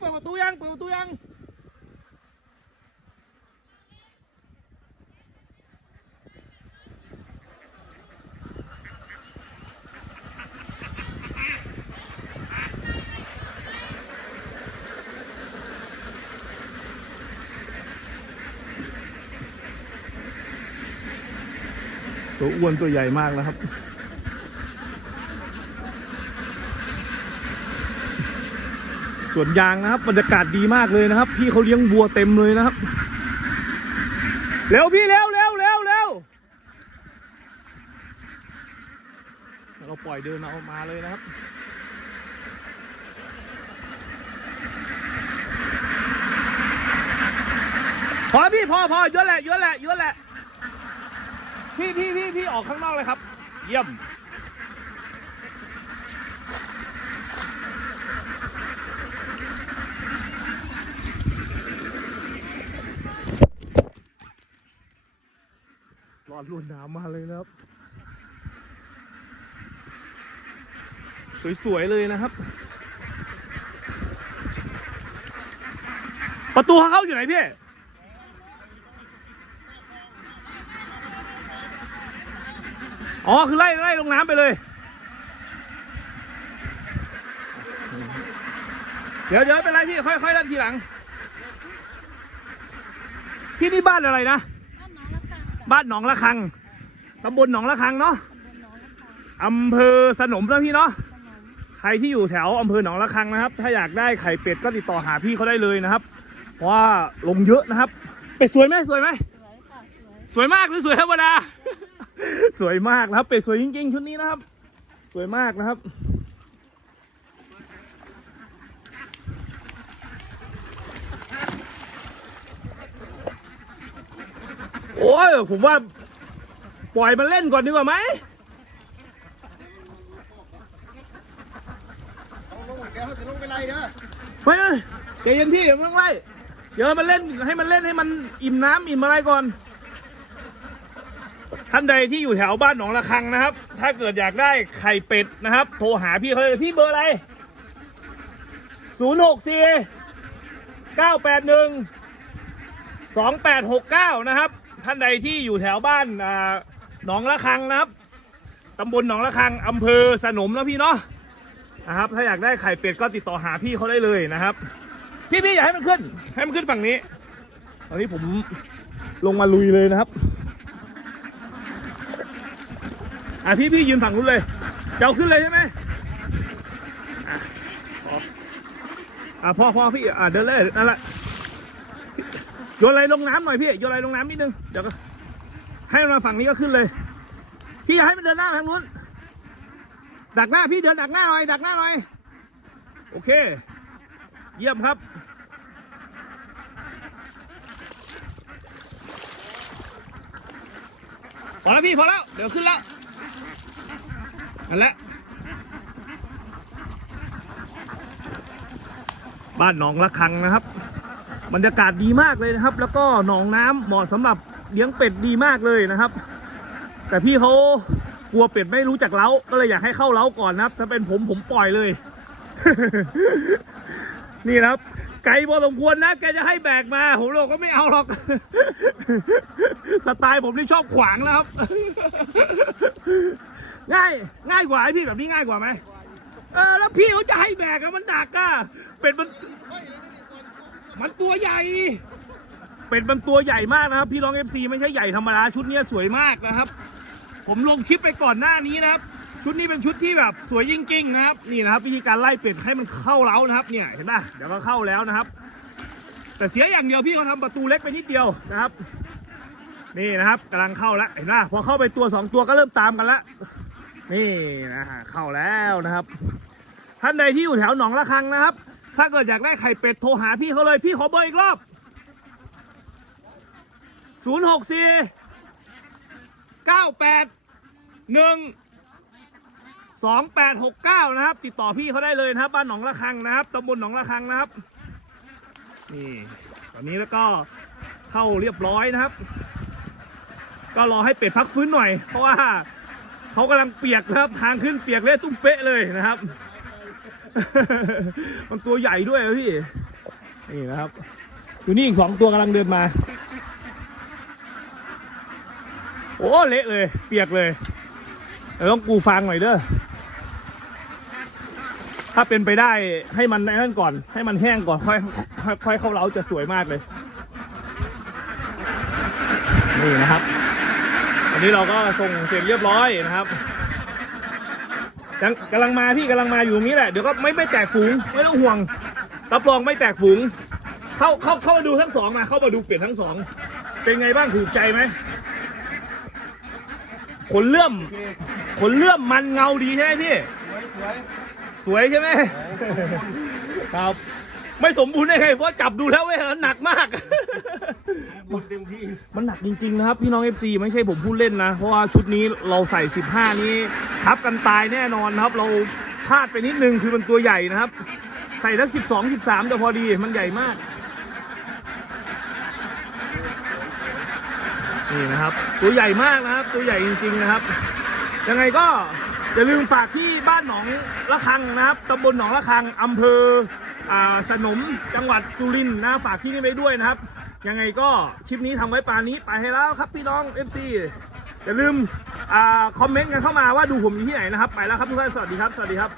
เปิดประตูยังเปิดประตูยังตัวอ้วนตัวใหญ่มากนะครับ สวนยางนะครับบรรยากาศดีมากเลยนะครับ พี่เขาเลี้ยงวัวเต็มเลยนะครับ เร็วพี่เร็วเร็วเร็วเร็วเราปล่อยเดินเอามาเลยนะครับพอพี่พอพอเยอะแหละเยอะแหละเยอะแหละพี่พี่พี่พี่ออกข้างนอกเลยครับ เยี่ยม ดลวดหนามมาเลยนะครับ สวยๆเลยนะครับ ประตูเข้าอยู่ไหนพี่อ๋อ คือไล่ไล่ลงน้ำไปเลย เดี๋ยวเดี๋ยวเป็นไรพี่ ค่อยค่อยเล่นทีหลัง พี่นี่บ้านอะไรนะ บ้านหนองละคังตำบลหนองละคังเนาะอำเภอสนมนะพี่เนาะใครที่อยู่แถวอำเภอหนองละคังนะครับ ถ้าอยากได้ไข่เป็ดก็ติดต่อหาพี่เขาได้เลยนะครับ เพราะว่าลงเยอะนะครับ เป็ดสวยไหมสวยไหมสวยค่ะสวยสวยมากหรือสวยธรรมดา สวยมากนะครับ เป็ดสวยจริงๆชุดนี้นะครับ สวยมากนะครับ โอ้ยผมว่า ปล่อยมันเล่นก่อนดีกว่าไหมเดี๋ยวเขาจะลงไปไล่เด้อไม่ไม่ใจเย็นพี่อย่าเพิ่งไล่เดี๋ยวมันเล่นให้มันเล่นให้มันอิ่มน้ำอิ่มอะไรก่อน ท่านใดที่อยู่แถวบ้านหนองระคังนะครับ ถ้าเกิดอยากได้ไข่เป็ดนะครับ โทรหาพี่เขาเลยพี่เบอร์อะไร 0 6 4 9 8 1 2 8 6 9 นะครับ ท่านใดที่อยู่แถวบ้านอ่าหนองระคังนะครับตำบลหนองระคังอำเภอสนมนะพี่เนาะนะครับ ถ้าอยากได้ไข่เป็ดก็ติดต่อหาพี่เขาได้เลยนะครับ พี่พี่อยากให้มันขึ้น ให้มันขึ้นฝั่งนี้ ตอนนี้ผมลงมาลุยเลยนะครับอะพี่พี่ยืนฝั่งนู้นเลยจะเอาขึ้นเลยใช่ไหมอะพออะพ่อพ่อพี่อะเดินเลยนั่นแหละ โยนอะไรลงน้ำหน่อยพี่โยนอะไรลงน้ำนิดนึงเดี๋ยวก็ให้มันมาฝั่งนี้ก็ขึ้นเลย พี่อยากให้มันเดินหน้าทางนู้น ดักหน้าพี่เดินดักหน้าหน่อยดักหน้าหน่อย โอเค เยี่ยมครับ พอแล้วพี่พอแล้ว เดี๋ยวขึ้นแล้วนั่นแหละบ้านหนองละคังนะครับ บรรยากาศดีมากเลยนะครับ แล้วก็หนองน้ำเหมาะสำหรับเลี้ยงเป็ดดีมากเลยนะครับ แต่พี่เขากลัวเป็ดไม่รู้จักเล้าก็เลยอยากให้เข้าเล้าก่อนนะครับ ถ้าเป็นผมผมปล่อยเลย นี่ครับ ไกลพอสมควรนะแกจะให้แบกมาผมบอกก็ไม่เอาหรอก สไตล์ผมนี่ชอบขวางแล้วครับ ง่ายง่ายกว่าไอพี่แบบนี้ง่ายกว่าไหมเออแล้วพี่เขาจะให้แบกอะมันดักอะเป็ดมัน มันตัวใหญ่ เป็ดมันตัวใหญ่มากนะครับ พี่รองเอฟซีไม่ใช่ใหญ่ธรรมดาชุดเนี้ยสวยมากนะครับ ผมลงคลิปไปก่อนหน้านี้นะครับ ชุดนี้เป็นชุดที่แบบสวยยิ่งกิ้งนะครับนี่นะครับวิธีการไล่เป็ดให้มันเข้าเล้านะครับเนี่ยเห็นป่ะเดี๋ยวก็เข้าแล้วนะครับ แต่เสียอย่างเดียวพี่เขาทำประตูเล็กไปนิดเดียวนะครับ นี่นะครับกำลังเข้าแล้วเห็นป่ะพอเข้าไปตัวสองตัวก็เริ่มตามกันแล้วนี่นะฮะเข้าแล้วนะครับ ท่านใดที่อยู่แถวหนองละคังนะครับ ถ้าเกิดอยากได้ไข่เป็ดโทรหาพี่เขาเลยพี่ขอเบอร์อีกรอบ 0 6 4 9 8 1 2 8 6 9 นะครับ ติดต่อพี่เขาได้เลยนะครับ บ้านหนองละคังนะครับตำบลหนองละคังนะครับ นี่ ตอนนี้แล้วก็เข้าเรียบร้อยนะครับ ก็รอให้เป็ดพักฟื้นหน่อย เพราะว่าเขากำลังเปียกนะครับ ทางขึ้นเปียกเละตุ้มเป๊ะเลยนะครับ มันตัวใหญ่ด้วยนะพี่ นี่นะครับ อยู่นี่อีกสองตัวกำลังเดินมา โอ้เละเลย เปียกเลยเดี๋ยวต้องปูฟางหน่อยเด้อ ถ้าเป็นไปได้ให้มันนั่นก่อน ให้มันแห้งก่อนค่อยค่อยค่อยเข้าเล้าจะสวยมากเลย นี่นะครับอันนี้เราก็ส่งเสร็จเรียบร้อยนะครับ ยังกำลังมาพี่กำลังมาอยู่ตรงนี้แหละ เดี๋ยวก็ไม่ไม่แตกฝูง ไม่ต้องห่วง รับรองไม่แตกฝูง เข้าเข้าเข้ามาดูทั้งสองมา เข้ามาดูเปลี่ยนทั้งสอง เป็นไงบ้างถูกใจไหม ขนเลื่อม ขนเลื่อมมันเงาดีใช่ไหมพี่ สวยสวยใช่ไหมครับ ไม่สมบูรณ์ได้ไงเพราะจับดูแล้วเว้ยหนักมากหมดเต็มที่มันหนักจริงๆนะครับ พี่น้อง FC ไม่ใช่ผมพูดเล่นนะ เพราะว่าชุดนี้เราใส่ 15 นี้ทับกันตายแน่นอนนะครับ เราพลาดไปนิดนึงคือมันตัวใหญ่นะครับ ใส่ทั้ง12 13แต่พอดีมันใหญ่มาก นี่นะครับ ตัวใหญ่มากนะครับ ตัวใหญ่จริง ๆนะครับ ยังไงก็อย่าลืมฝากที่บ้านหนองละคังนะครับตำบลหนองละคังอำเภอ สนมจังหวัดสุรินทร์นะฝากที่นี่ไว้ด้วยนะครับ ยังไงก็คลิปนี้ทำไว้ปานนี้ไปให้แล้วครับพี่น้อง FC อย่าลืมอคอมเมนต์กันเข้ามาว่าดูผมอยู่ที่ไหนนะครับ ไปแล้วครับทุกท่านสวัสดีครับ สวัสดีครับ